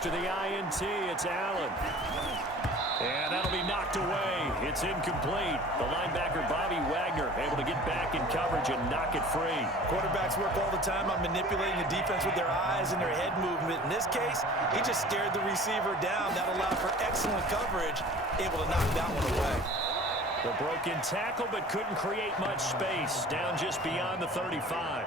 After the INT, it's Allen. And that'll be knocked away. It's incomplete. The linebacker, Bobby Wagner, able to get back in coverage and knock it free. Quarterbacks work all the time on manipulating the defense with their eyes and their head movement. In this case, he just stared the receiver down. That allowed for excellent coverage, able to knock that one away. The broken tackle, but couldn't create much space. Down just beyond the 35.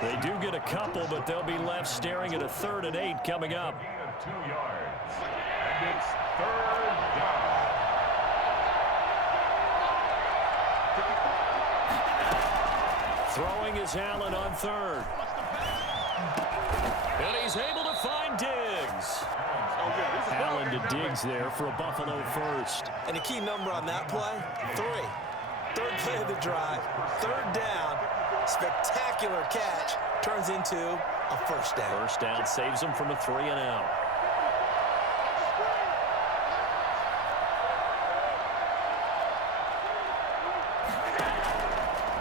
They do get a couple, but they'll be left staring at a 3rd and 8 coming up. 2 yards. And it's 3rd down. Throwing is Allen on 3rd. And he's able to find Diggs. Allen to Diggs there for a Buffalo first. And a key number on that play, 3. 3rd play of the drive, 3rd down, spectacular catch, turns into a 1st down. 1st down saves them from a 3 and out.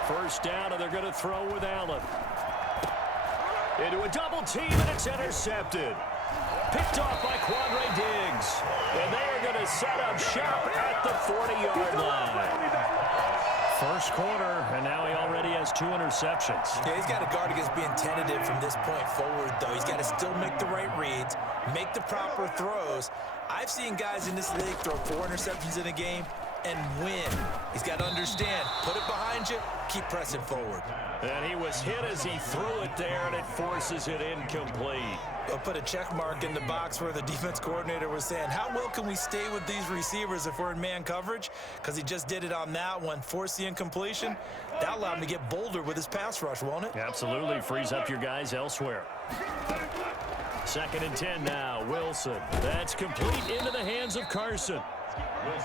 First down, and they're going to throw with Allen. Into a double team, and it's intercepted. Picked off by Quandre Diggs. And they are going to set up shop at the 40-yard line. First quarter, and now he already has 2 interceptions. Yeah, he's got to guard against being tentative from this point forward, though. He's got to still make the right reads, make the proper throws. I've seen guys in this league throw 4 interceptions in a game and win. He's got to understand, put it behind you, keep pressing forward. And he was hit as he threw it there, and it forces it incomplete. I'll put a check mark in the box where the defense coordinator was saying, how well can we stay with these receivers if we're in man coverage? Because he just did it on that one, forced the incompletion. That allowed him to get bolder with his pass rush, won't it? Absolutely, frees up your guys elsewhere. 2nd and 10 now, Wilson. That's complete into the hands of Carson.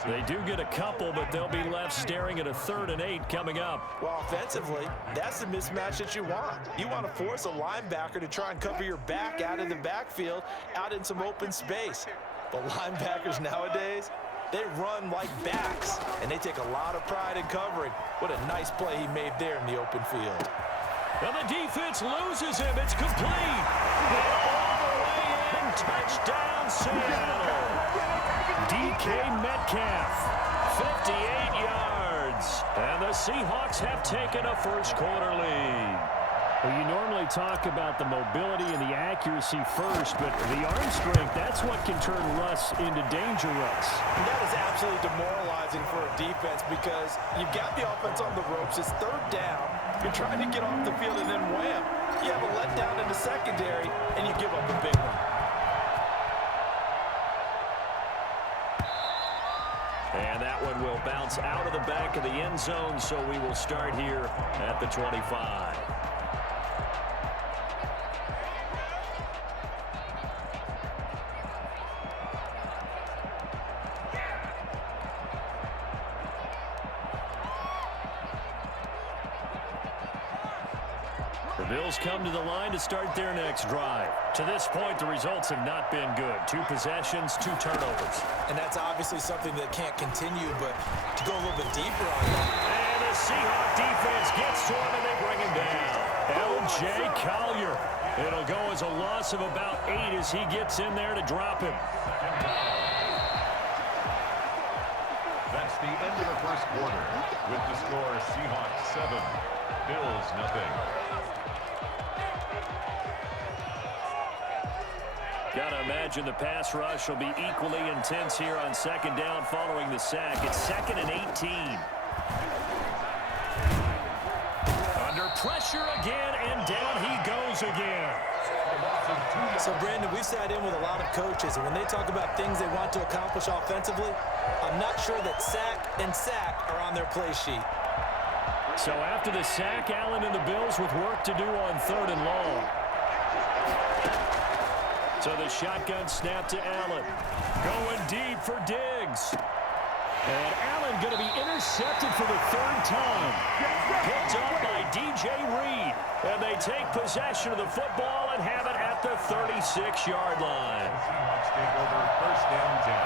They do get a couple, but they'll be left staring at a 3rd and 8 coming up. Well, offensively, that's the mismatch that you want. You want to force a linebacker to try and cover your back out in the backfield, out in some open space. The linebackers nowadays, they run like backs, and they take a lot of pride in covering. What a nice play he made there in the open field. And the defense loses him. It's complete. And all the way in, touchdown Seattle. DK Metcalf, 58 yards. And the Seahawks have taken a first quarter lead. Well, you normally talk about the mobility and the accuracy first, but the arm strength, that's what can turn Russ into danger Russ. And that is absolutely demoralizing for a defense because you've got the offense on the ropes. It's 3rd down. You're trying to get off the field, and then wham, you have a letdown in the secondary, and you give up a big one. And that one will bounce out of the back of the end zone, so we will start here at the 25. The Bills come to the line to start their next drive. To this point, the results have not been good. 2 possessions, 2 turnovers. And that's obviously something that can't continue, but to go a little bit deeper on that. And the Seahawks defense gets to him, and they bring him down. L.J. Collier. It'll go as a loss of about 8 as he gets in there to drop him. That's the end of the first quarter. With the score, Seahawks 7, Bills nothing. Gotta imagine the pass rush will be equally intense here on 2nd down following the sack. It's 2nd and 18. Under pressure again, and down he goes again. So, Brandon, we sat in with a lot of coaches, and when they talk about things they want to accomplish offensively, I'm not sure that sack and sack are on their play sheet. So after the sack, Allen and the Bills with work to do on 3rd and long. So the shotgun snap to Allen. Going deep for Diggs. And Allen going to be intercepted for the 3rd time. Picked up by DJ Reed. And they take possession of the football and have it at the 36-yard line. Seahawks take over 1st and 10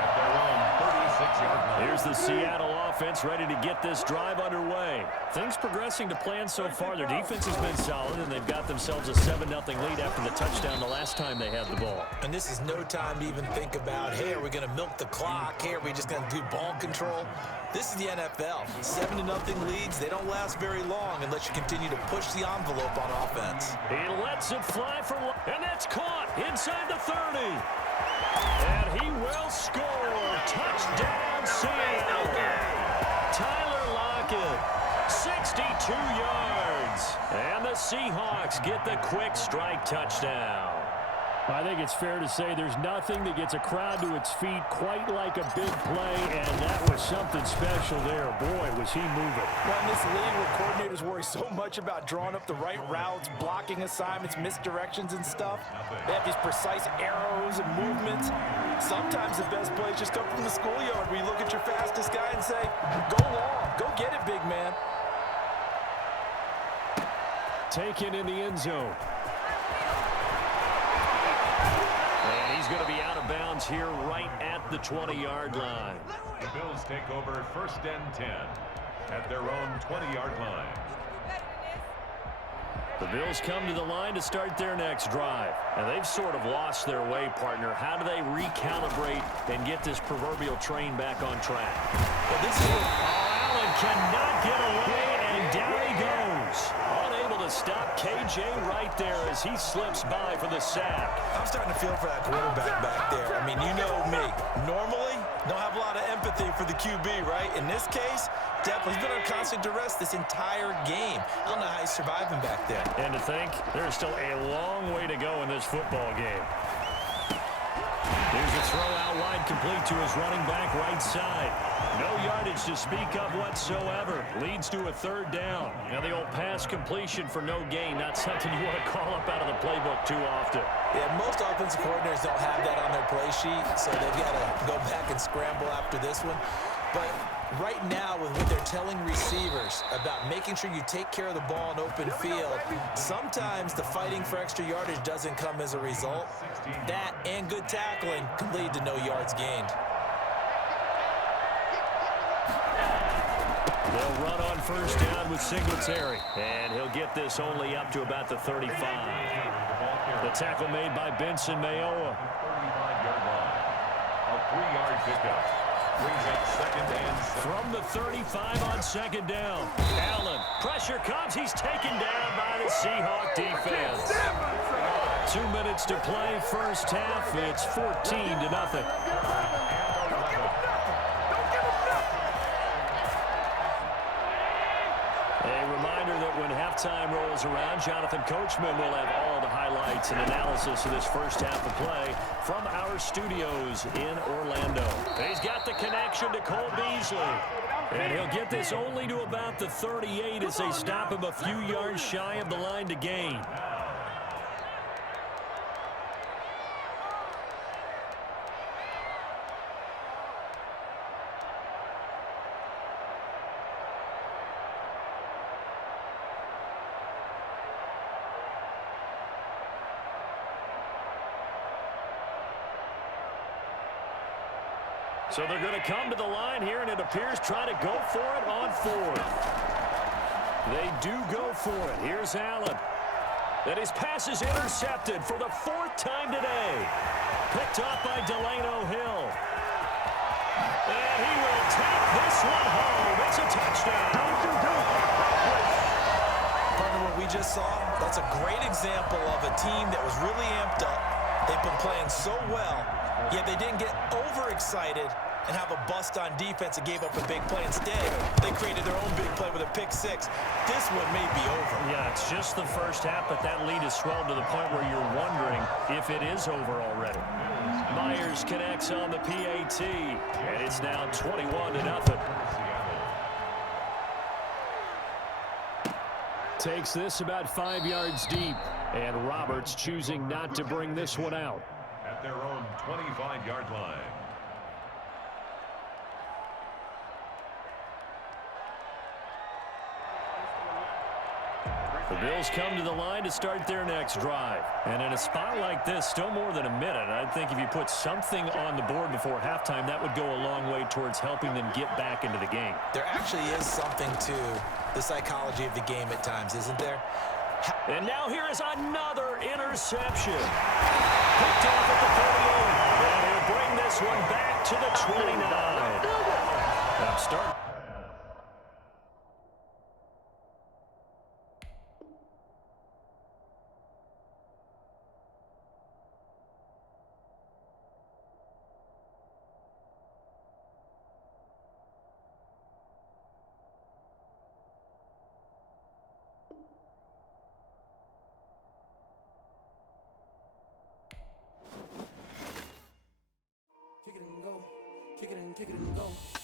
at their own 36-yard line. Here's the Seattle offense. offense ready to get this drive underway. Things progressing to plan so far. Their defense has been solid, and they've got themselves a 7-0 lead after the touchdown the last time they had the ball. And this is no time to even think about, hey, are we going to milk the clock? Hey, are we just going to do ball control? This is the NFL. 7-0 leads, they don't last very long unless you continue to push the envelope on offense. He lets it fly for one, and that's caught inside the 30. And he will score. Touchdown, Seattle. Tyler Lockett, 62 yards. And the Seahawks get the quick strike touchdown. I think it's fair to say there's nothing that gets a crowd to its feet quite like a big play, and that was something special there. Boy, was he moving. Well, in this league where coordinators worry so much about drawing up the right routes, blocking assignments, misdirections and stuff, they have these precise arrows and movements. Sometimes the best plays just come from the schoolyard where you look at your fastest guy and say, go long, go get it, big man. Taken in the end zone. He's going to be out of bounds here right at the 20-yard line. The Bills take over 1st and 10 at their own 20-yard line. The Bills come to the line to start their next drive. And they've sort of lost their way, partner. How do they recalibrate and get this proverbial train back on track? Well, this is Allen cannot get away, and down he goes. Unable to stop KJ right there as he slips by for the sack. I'm starting to feel for that quarterback back there. I mean, you know me. Normally, don't have a lot of empathy for the QB, right? In this case, definitely, he's been on constant duress this entire game. I don't know how he's surviving back there. And to think, there's still a long way to go in this football game. Here's a throw out wide, complete to his running back right side. No yardage to speak of whatsoever. Leads to a 3rd down. Now the old pass completion for no gain, not something you want to call up out of the playbook too often. Yeah, most offensive coordinators don't have that on their play sheet, so they've got to go back and scramble after this one. But right now, with what they're telling receivers about making sure you take care of the ball in open field, sometimes the fighting for extra yardage doesn't come as a result. That and good tackling can lead to no yards gained. They'll run on 1st down with Singletary, and he'll get this only up to about the 35. The tackle made by Benson Mayowa. 35-yard line. A 3-yard pickup. Brings up 2nd and 7. From the 35 on 2nd down. Allen, pressure comes. He's taken down by the Seahawk defense. 2 minutes to play, 1st half. It's 14-0. A reminder that when halftime rolls around, Jonathan Coachman will have all the highlights and analysis of this first half of play from our studios in Orlando. He's got the connection to Cole Beasley. And he'll get this only to about the 38 as they stop him a few yards shy of the line to gain. So they're going to come to the line here, and it appears try to go for it on 4th. They do go for it. Here's Allen. And his pass is intercepted for the 4th time today. Picked off by Delano Hill. And he will take this one home. It's a touchdown. Partner, what we just saw, that's a great example of a team that was really amped up. They've been playing so well, yet they didn't get overexcited and have a bust on defense and gave up a big play. Instead, they created their own big play with a pick-6. This one may be over. Yeah, it's just the first half, but that lead is swelled to the point where you're wondering if it is over already. Myers connects on the PAT, and it's now 21-0. Takes this about 5 yards deep, and Roberts choosing not to bring this one out. At their own 25-yard line. The Bills come to the line to start their next drive. And in a spot like this, still more than a minute, I think if you put something on the board before halftime, that would go a long way towards helping them get back into the game. There actually is something to the psychology of the game at times, isn't there? And now here is another interception. Picked off at the 38. And he'll bring this one back to the 29. Now start. Kick it and go. Kick it and go.